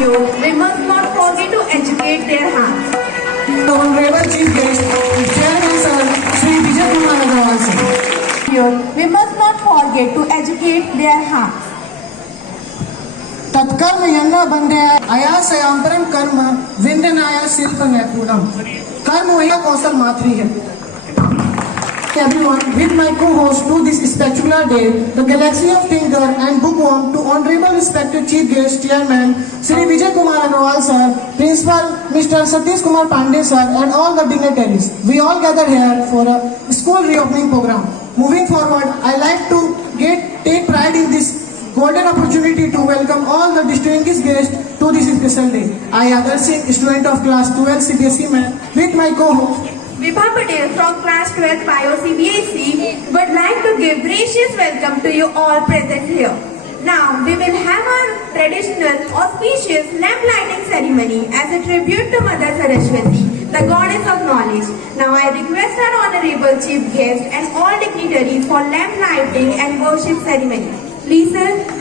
youth, we must not forget to educate their hearts. The Honorable Chief Guest, Chairman Sir, Shri Vijay Kumar Agrawal sir. Youth, we must not forget to educate their hearts. तत्कर्म यन्ना बंदे आया सयांतरम कर्म विंदनाया शिल्प नैपुणम कर्म वही कौशल मात्री है. Everyone, with my co-host to this spectacular day, the galaxy of thinker and bookworm, to honorable respected chief guest chairman Shri Vijay Kumar Agrawal sir, principal Mr. Satish Kumar Pandey sir, and all the dignitaries. We all gather here for a school reopening program. Moving forward, I like to take pride in this golden opportunity to welcome all the distinguished guests to this special day. I, Agar Singh, student of class 12 CBSE Math, with my co-host Vibha Patel from class 12 Bio CBSE would like to give gracious welcome to you all present here. Now we will have our traditional auspicious lamp lighting ceremony as a tribute to Mother Saraswati, the goddess of knowledge. Now I request our honorable chief guest and all dignitaries for lamp lighting and worship ceremony. Please sir.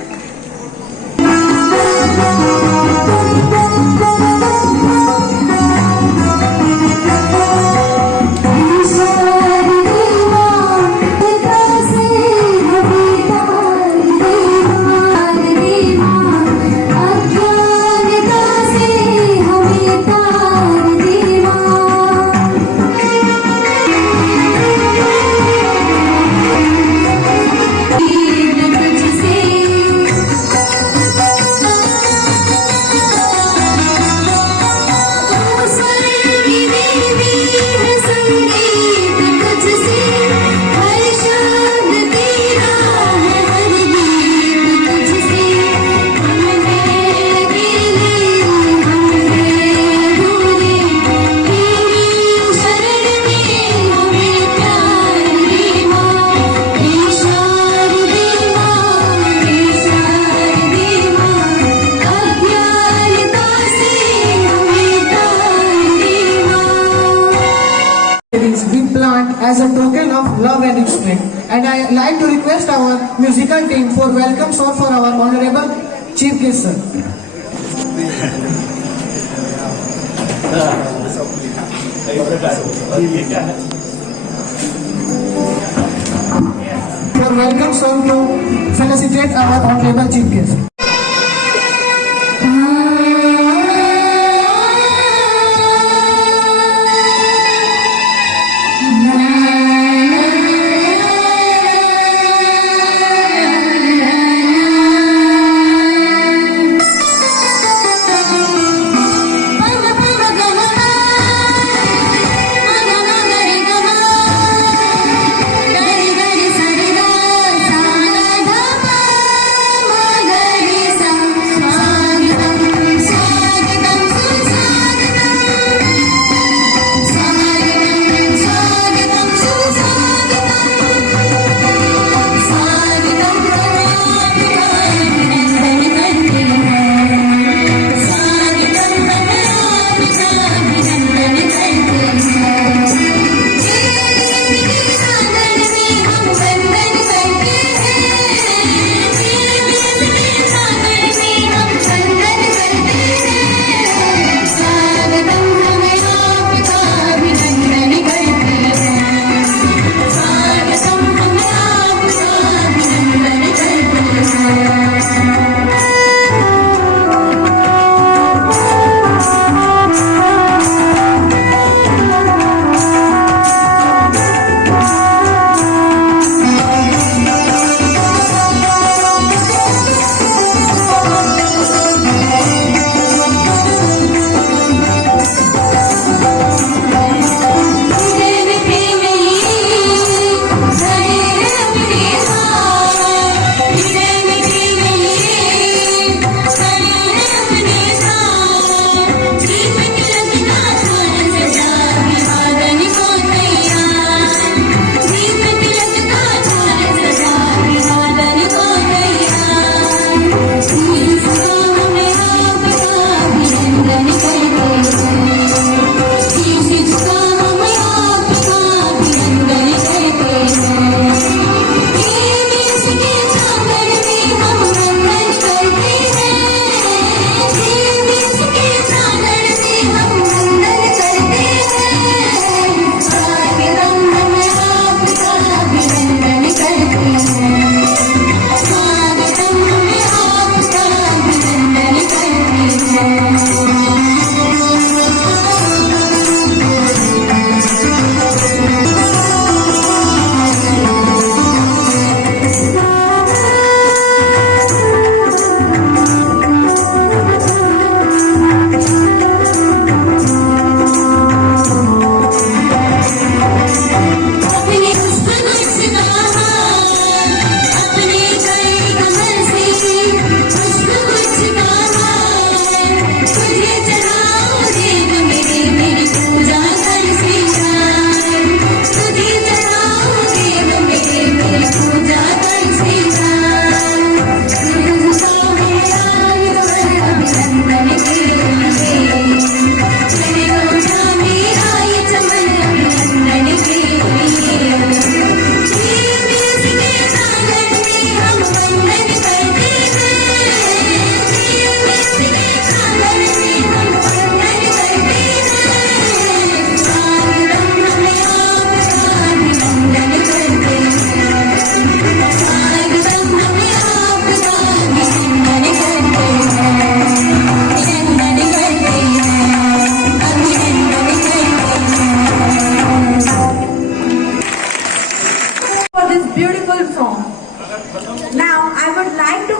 we plant as a token of love and respect. And I like to request our musical team for welcome song for our honorable chief guest sir. For welcome song to felicitate our honorable chief guest.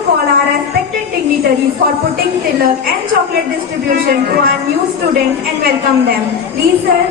call our respected dignitaries for putting tilak and chocolate distribution to our new students and welcome them. Please, sir.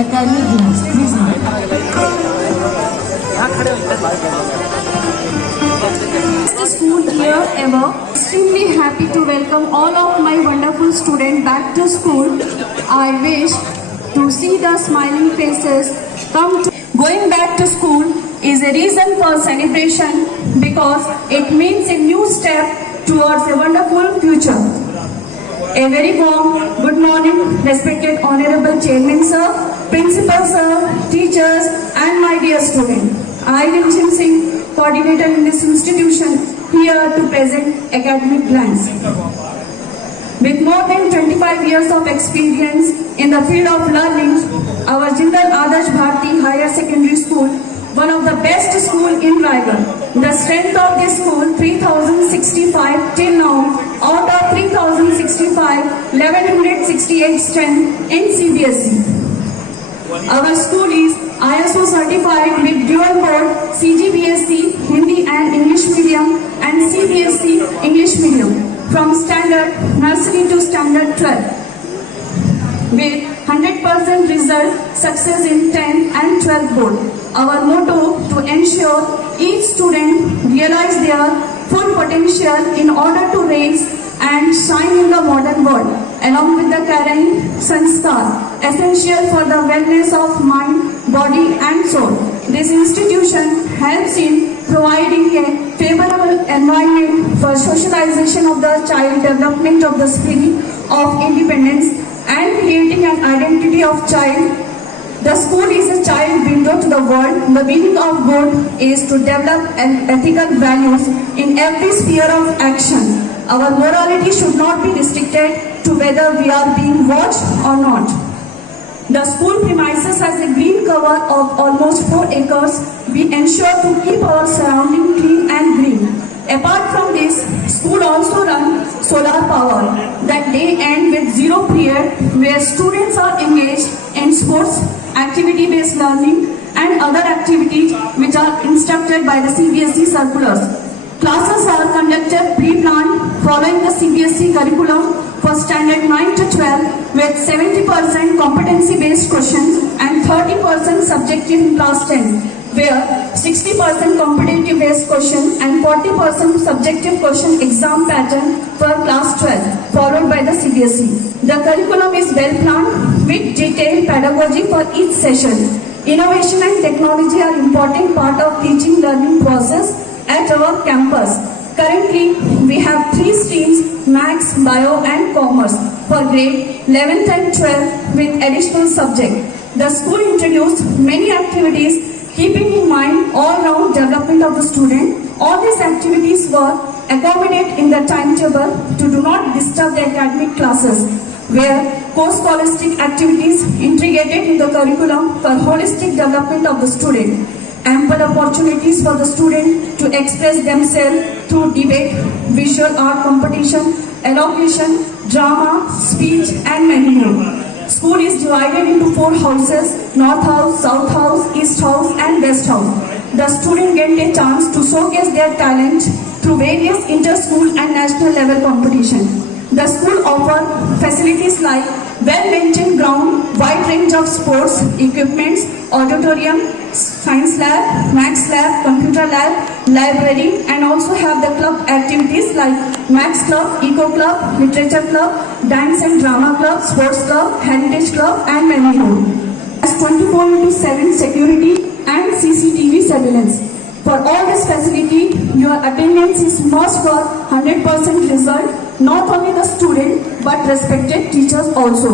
Academic glance, please ma'am. Best school year ever. Extremely happy to welcome all of my wonderful students back to school. I wish to see the smiling faces come to. Going back to school is a reason for celebration because it means a new step towards a wonderful future. A very warm good morning, respected Honorable Chairman Sir, Principal Sir, teachers and my dear student. I, Rimchim Singh, coordinator in this institution, here to present academic glance. With more than 25 years of experience in the field of learning, our Jindal Adarsh Bharati Higher Secondary School, one of the best school in Raigad. The strength of this school, 3,065 till now. Out of 3,065, 1,168 strength in CBSE. Our school is ISO certified with dual board CGBSE Hindi and English medium and CBSE English medium from standard nursery to standard 12 with 100% result success in 10 and 12 board. Our motto to ensure each student realize their full potential in order to raise and shine in the modern world, along with the caring sanskar, essential for the wellness of mind, body and soul. This institution helps in providing a favorable environment for socialization of the child, development of the spirit of independence and creating an identity of child. The school is a child window to the world. The meaning of good is to develop ethical values in every sphere of action. Our morality should not be restricted to whether we are being watched or not. The school premises has a green cover of almost 4 acres. We ensure to keep our surrounding clean and green. Apart from this, school also runs solar power that day end with 0 period where students are engaged in sports, activity-based learning and other activities which are instructed by the CBSE circulars. Classes are conducted pre-planned following the CBSE curriculum for standard 9 to 12 with 70% competency-based questions and 30% subjective in class 10, where 60% competitive-based question and 40% subjective question exam pattern for class 12, followed by the CBSE. The curriculum is well planned with detailed pedagogy for each session. Innovation and technology are important part of teaching learning process at our campus. Currently, we have 3 streams, Maths, Bio and Commerce for grade 11th and 12th with additional subject. The school introduced many activities keeping in mind all-round development of the student. All these activities were accommodated in the timetable to do not disturb the academic classes, where co-scholastic activities integrated in the curriculum for holistic development of the student. Ample opportunities for the student to express themselves through debate, visual art competition, elocution, drama, speech and many more. School is divided into 4 houses, North House, South House, East House and West House. The student get a chance to showcase their talent through various inter-school and national level competition. The school offers facilities like well-maintained ground, wide range of sports equipments, auditorium, science lab, maths lab, computer lab, library and also have the club activities like Max Club, Eco Club, Literature Club, Dance and Drama Club, Sports Club, Heritage Club and many more. As 24/7 security and CCTV surveillance. For all this facility, your attendance is must for 100% result, not only the student but respected teachers also.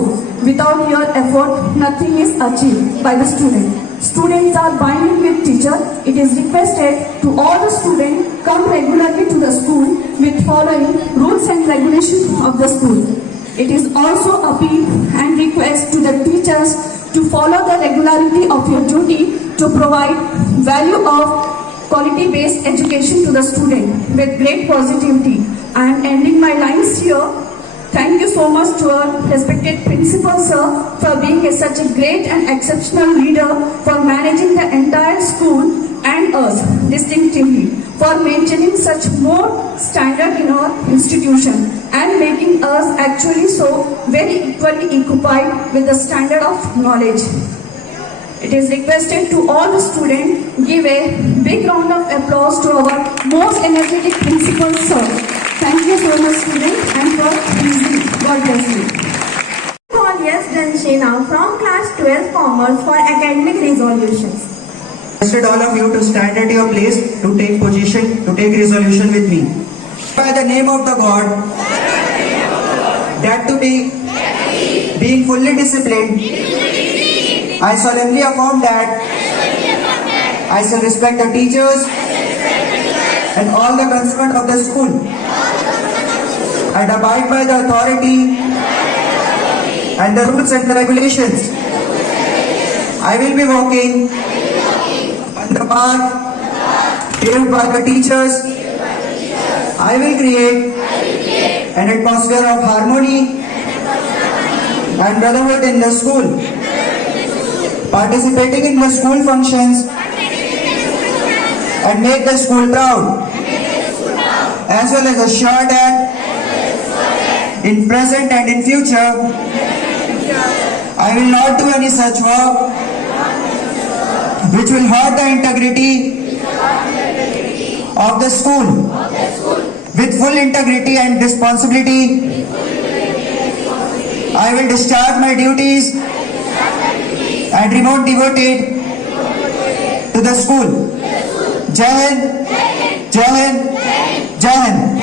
Without your effort, nothing is achieved by the student. Students are binding with teacher. It is requested to all the students come regularly to the school with following rules and regulations of the school. It is also appeal and request to the teachers to follow the regularity of your duty to provide value of quality-based education to the student with great positivity. I am ending my lines here. Thank you so much to our respected principal sir for being such a great and exceptional leader, for managing the entire school and us distinctively, for maintaining such more standard in our institution and making us actually so very equally occupied with the standard of knowledge. It is requested to all the students, give a big round of applause to our most energetic principal sir. Thank you so much students and for listening. God bless you. Call yes Danshina from class 12 Commerce for academic resolutions. Requested all of you to stand at your place to take position, to take resolution with me. By the name of the God, that to be, being fully disciplined, I solemnly affirm that I shall respect the teachers and all the concerned of the school and abide by the authority and the rules and the regulations. I will be walking on the path paved by the teachers. I will create an atmosphere of harmony and brotherhood in the school. Participating in the school functions and make the school proud, as well as assure that in present and in future I will not do any such work which will hurt the integrity of the school. With full integrity and responsibility, I will discharge my duties and remain devoted to the school. Jai Hind, Jai Hind, Jai Hind.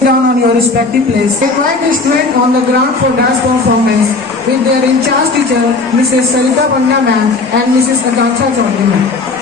Down on your respective place. Invite the student on the ground for dance performance with their in-charge teacher, Mrs. Sarita Panda ma'am and Mrs. Akanksha Chaudhary ma'am.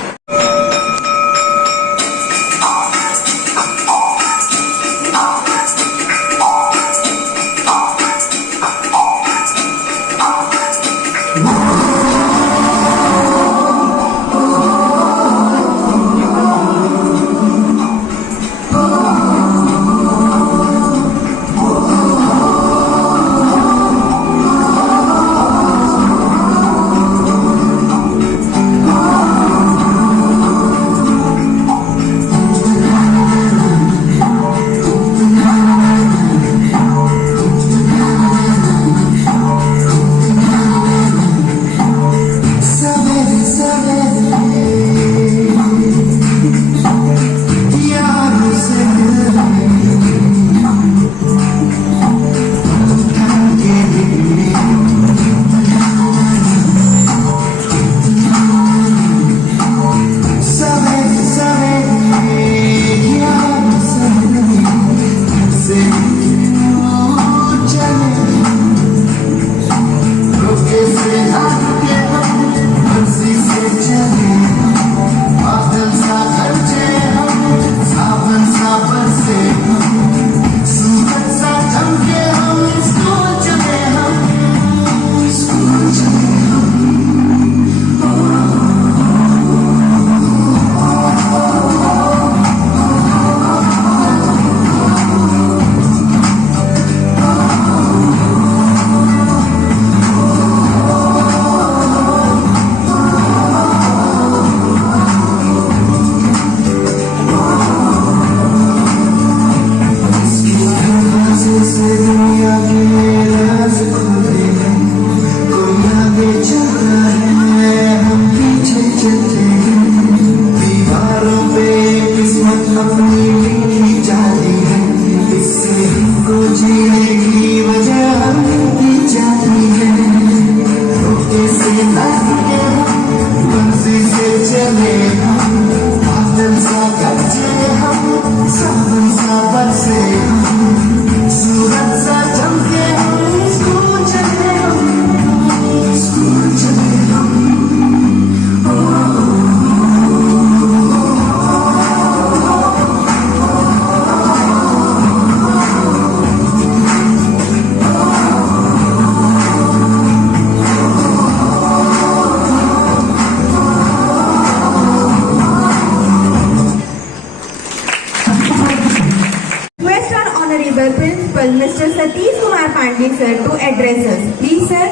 Principal, Mr. Satish Kumar Pandey, sir, to address us. Please, sir.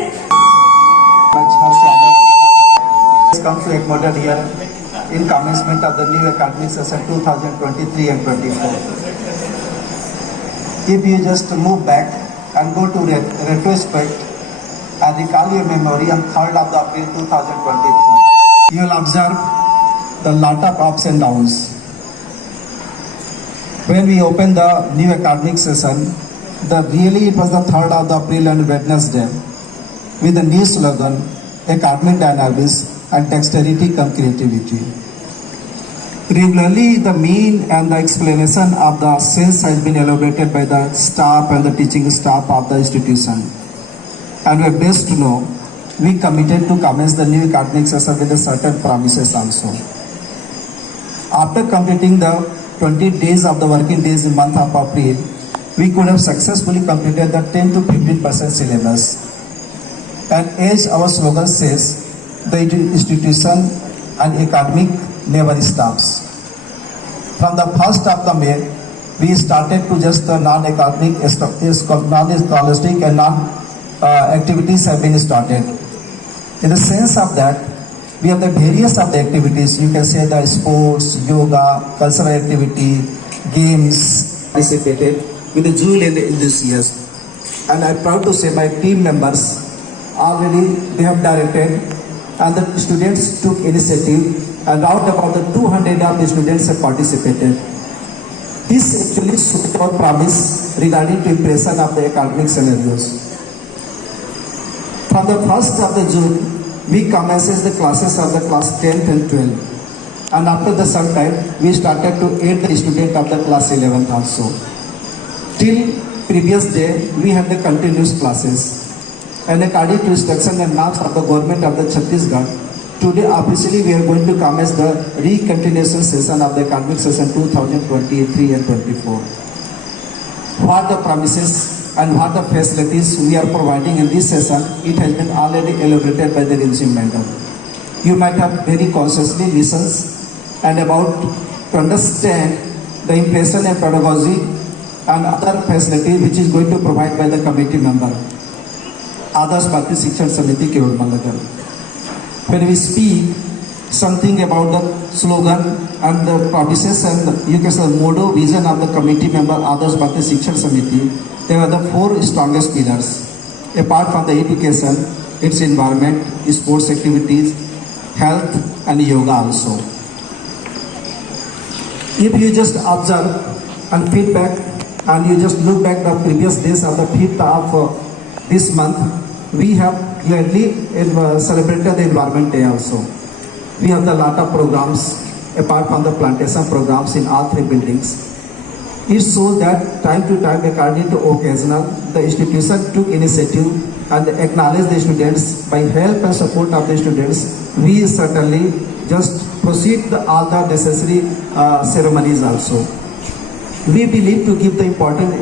Much Harsh Yadav has come to accommodate here in commencement of the new academic session 2023 and 24. If you just move back and go to retrospect and recall your memory on 3rd of April 2023, you will observe the lot of ups and downs. When we opened the new academic session, it was the 3rd of April and Wednesday, with the new slogan, academic dynamics and dexterity come creativity. Regularly, the mean and the explanation of the sense has been elaborated by the staff and the teaching staff of the institution. And we are best to know, we committed to commence the new academic session with a certain promises also. After completing the 20 days of the working days in month of April, we could have successfully completed the 10 to 15% syllabus. And as our slogan says, the institution and academic never stops. From the 1st of the May, we started to just the non-academic, non-scholastic and non-activities have been started. In the sense of that, we have the various of the activities. You can say the sports, yoga, cultural activity, games participated with the jewel and the enthusiasm. And I'm proud to say my team members already they have directed and the students took initiative and round about the 200 of the students have participated. This actually shows our promise regarding to impression of the academic scenarios. From the 1st of the June, we commences the classes of the class 10th and 12th. And after the some time, we started to aid the student of the class 11th also. Till previous day, we had the continuous classes. And according to instruction and norms of the government of the Chhattisgarh, today officially we are going to commence the re-continuation session of the academic session 2023 and 24. What the promises and what the facilities we are providing in this session, it has been already elaborated by the Rinzim Madam. You might have very consciously listened and about to understand the impression and pedagogy and other facility which is going to provide by the committee member. Adarsh Bharati Shikshan Samiti Kerol Malagar. When we speak something about the slogan and the promises and you can say the motto vision of the committee member Adarsh Bharati Shikshan Samiti, there are the 4 strongest pillars. Apart from the education, its environment, sports activities, health and yoga also. If you just observe and feedback and you just look back the previous days of the 5th of this month, we have clearly celebrated the Environment Day also. We have a lot of programs apart from the plantation programs in all 3 buildings. It shows that time to time, according to occasional, the institution took initiative and acknowledged the students by help and support of the students. We certainly just proceed all the necessary ceremonies also. We believe to give the important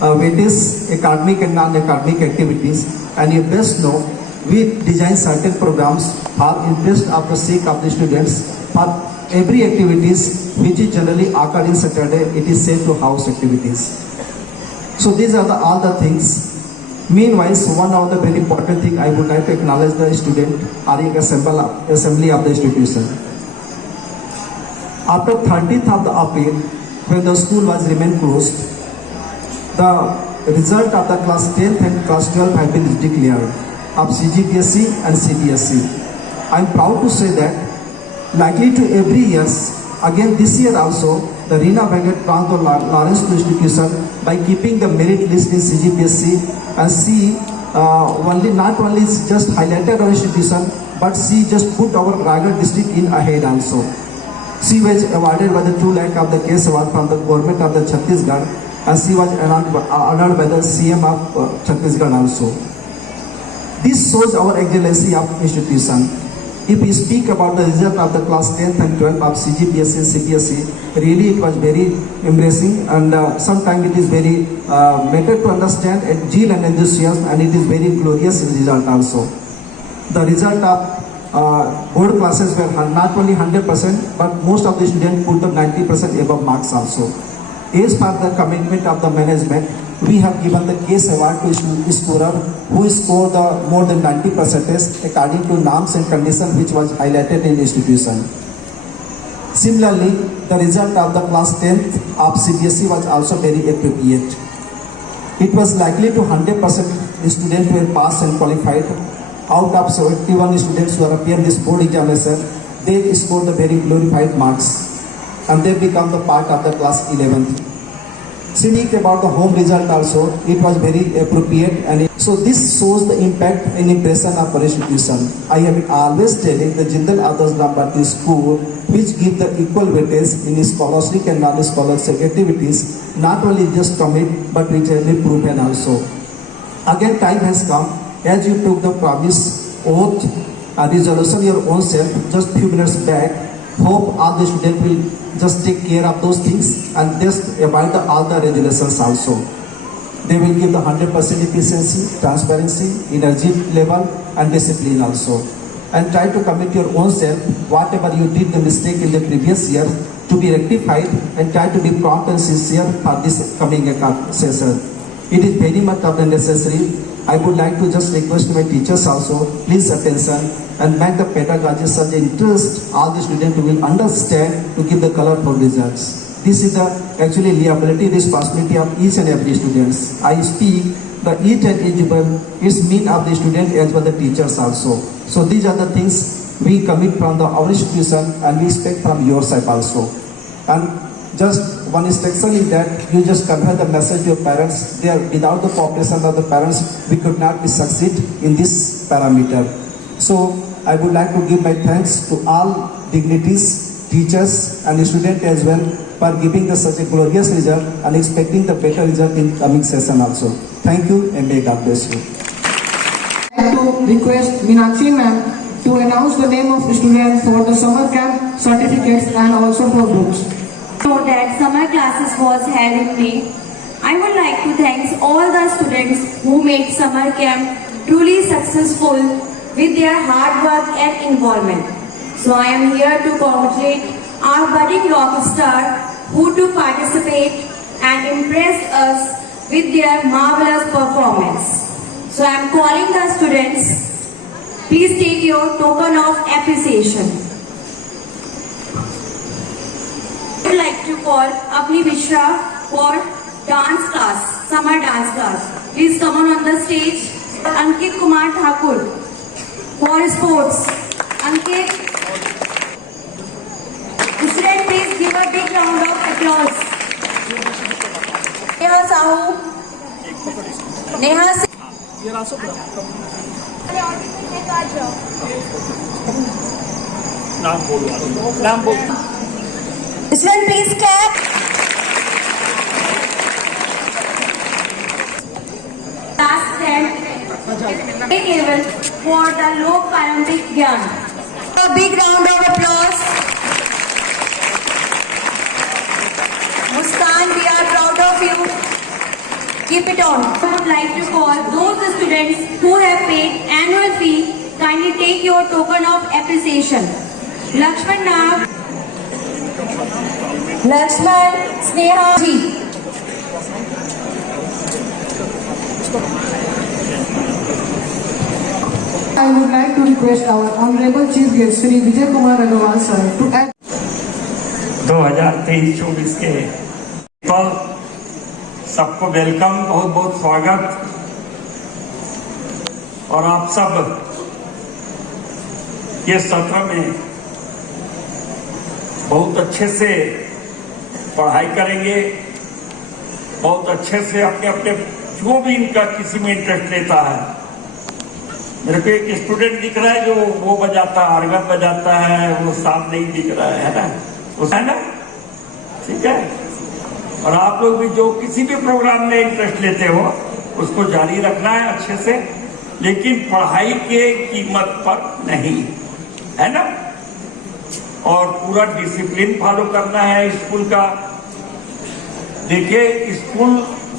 weightage academic and non-academic activities, and you best know we design certain programs for interest of the sake of the students for every activities which is generally occur in Saturday. It is said to house activities. So these are all the things. Meanwhile, one of the very important thing I would like to acknowledge the student REC assembly of the institution. After 30th of the April, when the school was remained closed, the result of the class 10th and class 12 have been declared of CGPSC and CBSE. I am proud to say that likely to every year, again this year also, the Reena Venkat Pranto Lawrence institution by keeping the merit list in CGPSC and she not only just highlighted our institution, but she just put our Raigad district in ahead also. She was awarded by the 2 lakh of the case award from the government of the Chhattisgarh, and she was honored by the CM of Chhattisgarh also. This shows our excellency of institution. If we speak about the result of the class 10th and 12th of CGPSC and CBSE, really it was very embracing, and sometimes it is very matter to understand and zeal and enthusiasm, and it is very glorious result also. The result of board classes were not only 100%, but most of the students put the 90% above marks also. As per the commitment of the management, we have given the case award to scorer who scored the more than 90% according to norms and conditions which was highlighted in the institution. Similarly, the result of the class 10th of CBSE was also very appropriate. It was likely to 100% students were passed and qualified. Out of 71 students who appeared this board examination, they scored the very glorified marks and they become the part of the class 11th. Speaking about the home result also, it was very appropriate, and so this shows the impact and impression of our institution. I have been always telling the Jindal Adarsh Gram Bharati School, which give the equal weightage in scholarship and non-scholarship activities, not only just commit but which have been proven also. Again, time has come, as you took the promise, oath, and resolution your own self just few minutes back. Hope all the students will just take care of those things and just abide all the regulations also. They will give the 100% efficiency, transparency, energy level and discipline also. And try to commit your own self, whatever you did the mistake in the previous year, to be rectified and try to be prompt and sincere for this coming session. It is very much of the necessary. I would like to just request my teachers also, please attention and make the pedagogy such interest all the students will understand to give the colorful results. This is the actually liability, responsibility of each and every students. I speak the each and eligible is mean of the student as well the teachers also. So these are the things we commit from our institution and we expect from your side also. And just one instruction is that you just convey the message to your parents. There, without the cooperation of the parents, we could not be succeed in this parameter. So I would like to give my thanks to all dignitaries, teachers and students as well for giving the such a glorious result and expecting the better result in coming session also. Thank you and may God bless you. I would like to request Meenakshi ma'am to announce the name of the student for the summer camp certificates and also for books. So that summer classes was held in May. I would like to thank all the students who made summer camp truly successful with their hard work and involvement. So I am here to congratulate our budding rock star who to participate and impressed us with their marvelous performance. So I am calling the students, please take your token of appreciation. I would like to call Apni Mishra for dance class, summer dance class. Please come on the stage. Ankit Kumar Thakur for sports. Ankit. Student, please give a big round of applause. Neha Sahu. Neha नाम बोल Student, please clap. Last stand. Big event for the Lok Parambik Gyan. A big round of applause. Muskan, we are proud of you. Keep it on. I would like to call those students who have paid annual fee. Kindly take your token of appreciation. Lakshman Nag. Lakshman Sneha Ji. I would like to request our Honorable Chief Guest Shri Vijay Kumar Agarwal sir to add 2023-24 के तो सबको welcome, बहुत बहुत स्वागत। और आप सब ये सत्र में बहुत अच्छे से पढ़ाई करेंगे, बहुत अच्छे से अपने अपने जो भी इनका किसी में इंटरेस्ट लेता है। मेरे को एक स्टूडेंट दिख रहा है जो वो बजाता है, आर्गन बजाता है, वो साफ नहीं दिख रहा है ना, उस है ना, ठीक है। और आप लोग भी जो किसी भी प्रोग्राम में इंटरेस्ट लेते हो उसको जारी रखना है अच्छे से, लेकिन पढ़ाई के कीमत पर नहीं, है ना। और पूरा डिसिप्लिन फॉलो करना है स्कूल का। देखिए, स्कूल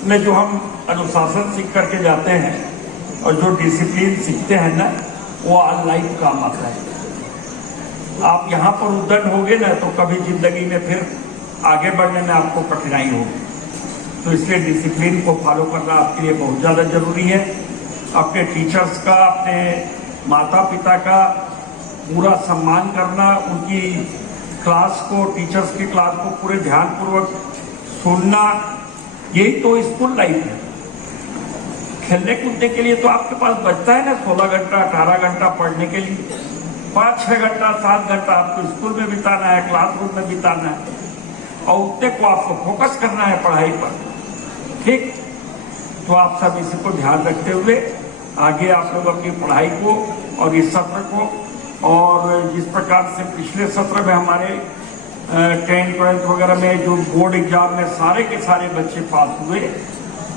में जो हम अनुशासन सीख करके जाते हैं और जो डिसिप्लिन सीखते हैं ना, वो ऑल लाइफ काम आता है। आप यहाँ पर उद्दंड होगे ना तो कभी जिंदगी में फिर आगे बढ़ने में आपको कठिनाई होगी। तो इसलिए डिसिप्लिन को फॉलो करना आपके लिए बहुत ज़्यादा जरूरी है। अपने टीचर्स का, अपने माता पिता का पूरा सम्मान करना, उनकी क्लास को, टीचर्स की क्लास को पूरे ध्यानपूर्वक सुनना, यही तो स्कूल लाइफ है। खेलने कूदने के लिए तो आपके पास बचता है ना 16 घंटा 18 घंटा पढ़ने के लिए, 5-6 घंटा 7 घंटा आपको स्कूल में बिताना है, क्लासरूम में बिताना है, और उतने को आपको फोकस करना है पढ़ाई पर। ठीक, तो आप सब इसी को ध्यान रखते हुए आगे आप लोग अपनी पढ़ाई को और इस सत्र को, और जिस प्रकार से पिछले सत्र में हमारे 10th 12th वगैरह में जो बोर्ड एग्जाम में सारे के सारे बच्चे पास हुए,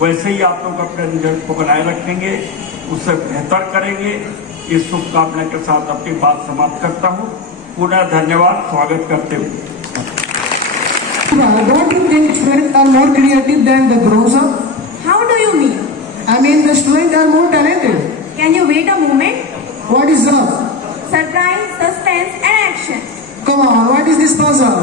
वैसे ही आप लोग अपने रिजल्ट को बनाए रखेंगे, उससे बेहतर करेंगे। इस शुभकामना के साथ अपनी बात समाप्त करता हूँ। पुनः धन्यवाद, स्वागत करते हुए। Don't you think students are more creative than the grown up? How do you mean? I mean the students are more talented. Can you wait a moment? What is up? Surprise, suspense and action. Come on, what is this puzzle?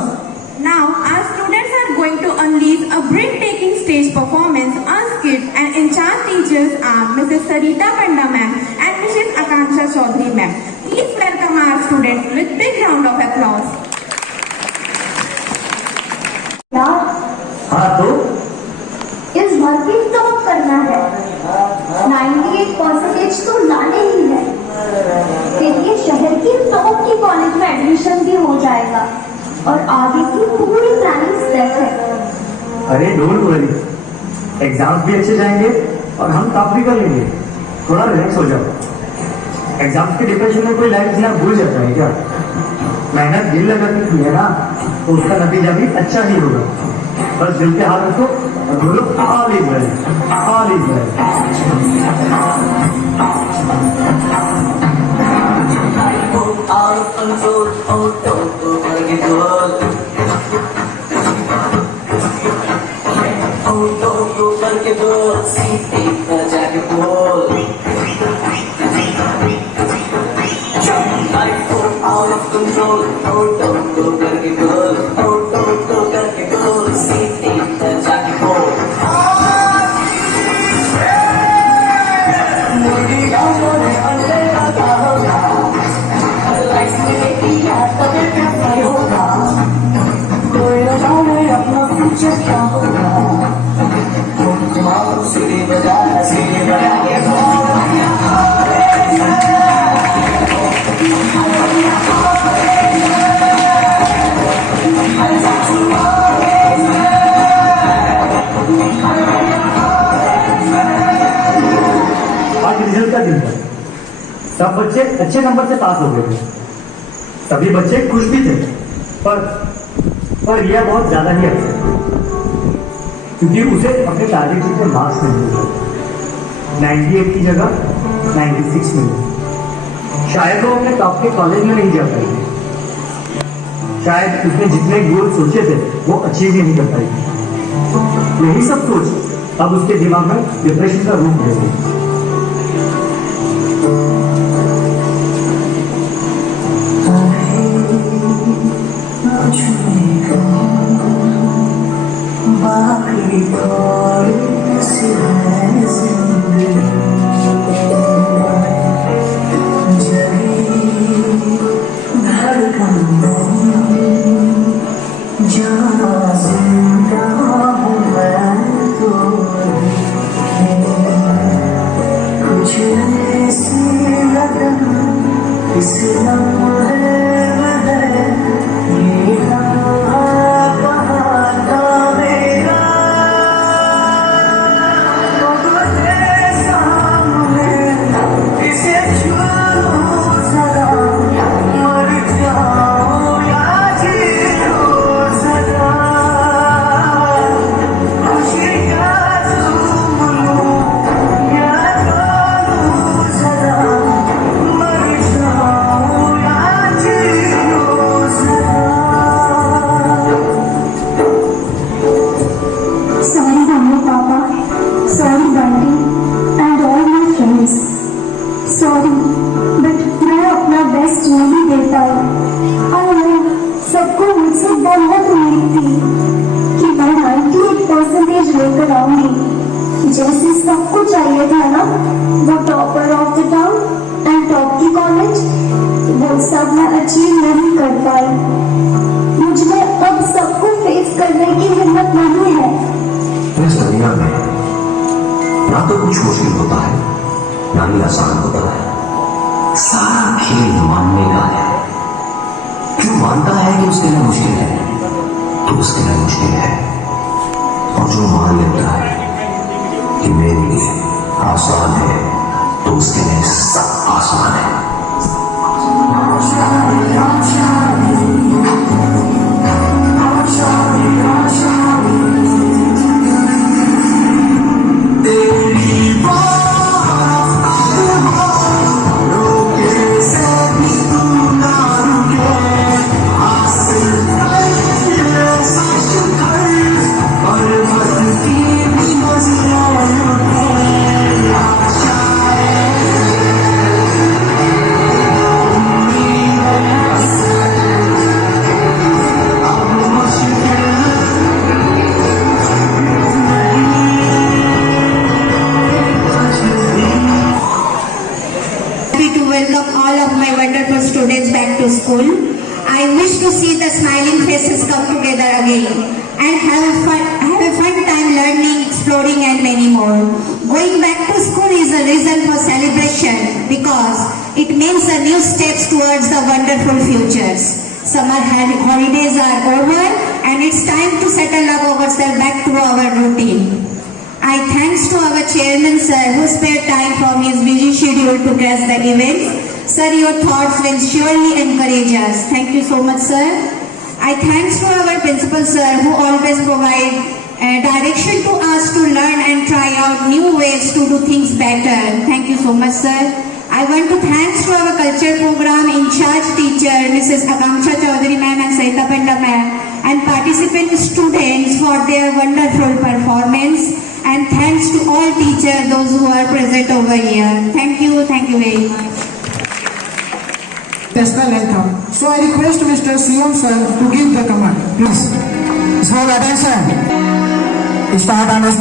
Now, our students are going to unleash a breathtaking stage performance on skit, and in charge teachers are Mrs. Sarita Panda ma'am and Mrs. Akanksha Chaudhary ma'am. Please welcome our students with big round of applause. यार, हाँ तो इस बार भी top करना है। 98% तो लाने ही है। फिर ये शहर की टॉप की कॉलेज में एडमिशन भी हो जाएगा और आगे की पूरी प्लानिंग सेट है। अरे डोंट वरी, एग्जाम्स भी अच्छे जाएंगे और हम टॉप भी कर लेंगे। थोड़ा रिलैक्स हो जाओ। एग्जाम्स के डिप्रेशन में कोई लाइफ जीना भूल जाता है क्या? मेहनत दिल लगा के की है ना, तो उसका नतीजा भी अच्छा ही होगा। बस दिल पे हाथ रखो और बोलो all is well, all is well. Out of control, oh don't go back and roll. Oh don't go back and roll, see people jack and roll. Life go out of control, oh don't go back and roll. Oh don't go back and roll, see people jack and roll. आज result का दिन था। सब बच्चे अच्छे number से पास हो गए थे। सभी बच्चे खुश भी थे, पर यह बहुत ज्यादा ही अच्छा है, क्योंकि उसे अपने टारगेट के मार्क्स नहीं मिले। 98 की जगह 96 मिले। शायद वो अपने टॉप के कॉलेज में नहीं जा पाएगी। शायद उसने जितने गोल सोचे थे वो अचीव ही नहीं कर पाएगी। यही सब सोच अब उसके दिमाग में डिप्रेशन का रूप ले गई। बनाऊंगी जैसे सबको चाहिए था ना, वो topper of the town and top की कॉलेज, वो सब मैं अचीव नहीं कर पाई। मुझे अब सबको फेस करने की हिम्मत नहीं है। इस दुनिया में ना तो कुछ मुश्किल होता है ना ही आसान होता है। सारा खेल मानने का है। जो मानता है कि उसके लिए मुश्किल है तो उसके लिए मुश्किल है, और जो मान लेता है कि मेरे लिए आसान है तो उसके लिए सब आसान है। To welcome all of my wonderful students back to school. I wish to see the smiling faces come together again and have a fun time learning, exploring and many more. Going back to school is a reason for celebration because it means a new steps towards the wonderful futures. Summer holidays are over and it's time to settle up ourselves back to our routine. I thanks to our chairman sir who spared time from his busy schedule to grace the events. Sir, your thoughts will surely encourage us. Thank you so much sir. I thanks to our principal sir who always provide direction to us to learn and try out new ways to do things better. Thank you so much sir. I want to thanks to our culture program in charge teacher Mrs. Akanksha Chaudhary ma'am and Saita Panda ma'am and participant students for their wonderful performance. And thanks to all teachers, those who are present over here. Thank you very much. National anthem. So I request Mr. CM sir to give the command, please. Small attention. Start on the